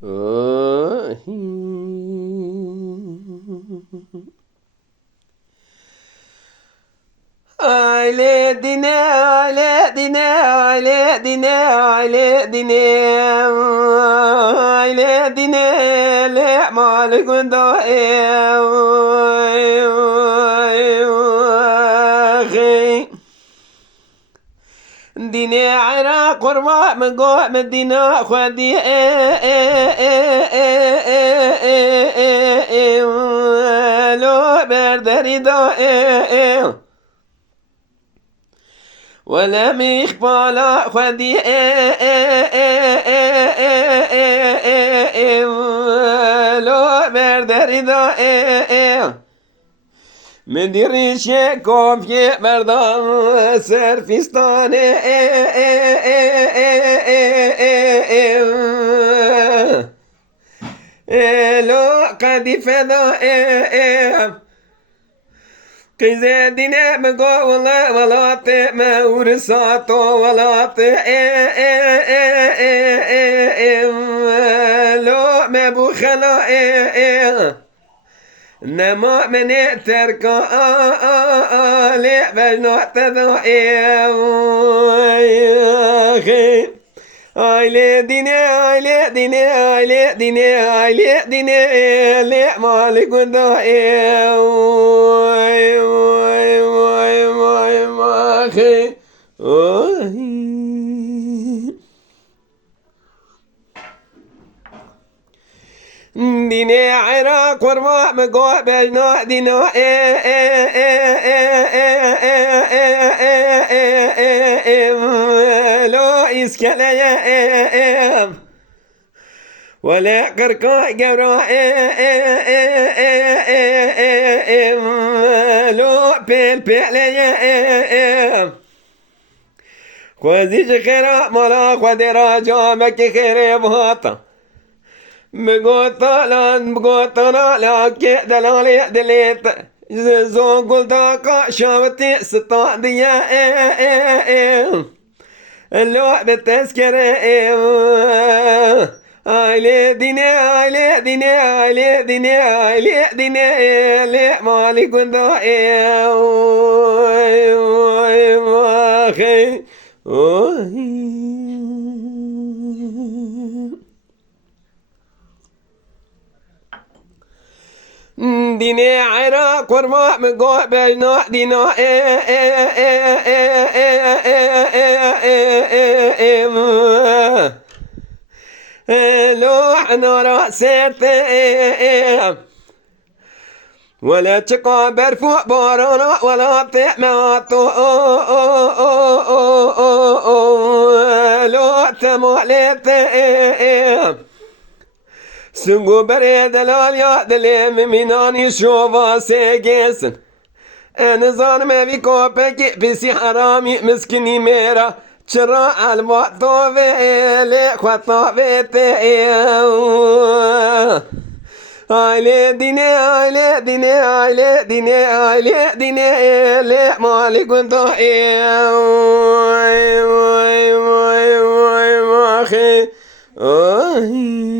Aile dine, aile dine, aile dine, aile dine, aile dine, le malikundo ديني عراق قربا من قوة من دينا خدي لو بردري دا ولا ميخبالا خدي لو بردري دا مدیرش کافی مردان سرفیستانه لو قدی فدا قیزه دینه مگو ولات مورساتو ولات لو مبوخلا نما من تركا لي بجنوت آيلي ديني آيلي ديني آيلي ديني آيلي ديني لي مالك ديني عراق ورما مقوى بجنا دينا لو إسكالي ولا قرقا قبرا لو بيل بيلي خوزيش خيرا مالا خودي راجا مكي خيري بهاتا مقوطنا لك دلالي دليت زون قلتاك شاوتي ستادية اللوح بالتذكرة آيلي ديني آيلي ديني آيلي ديني آيلي ديني لي مالي كندا ديني عراق ورما مقوى بجنا دينا لوح نورا سيرت ولا تقابر فوق بارانا ولا تأماتو لو تمولت سنگو بري دلال يا دليم ميناني شوفا سيجيسن انزان ما بي كوبكي بسي حرامي مسكني ميرا چرا الوقتو ويلي خطا ويتي آيلي ديني آيلي ديني آيلي ديني آيلي ديني لي مالي كنتو آخي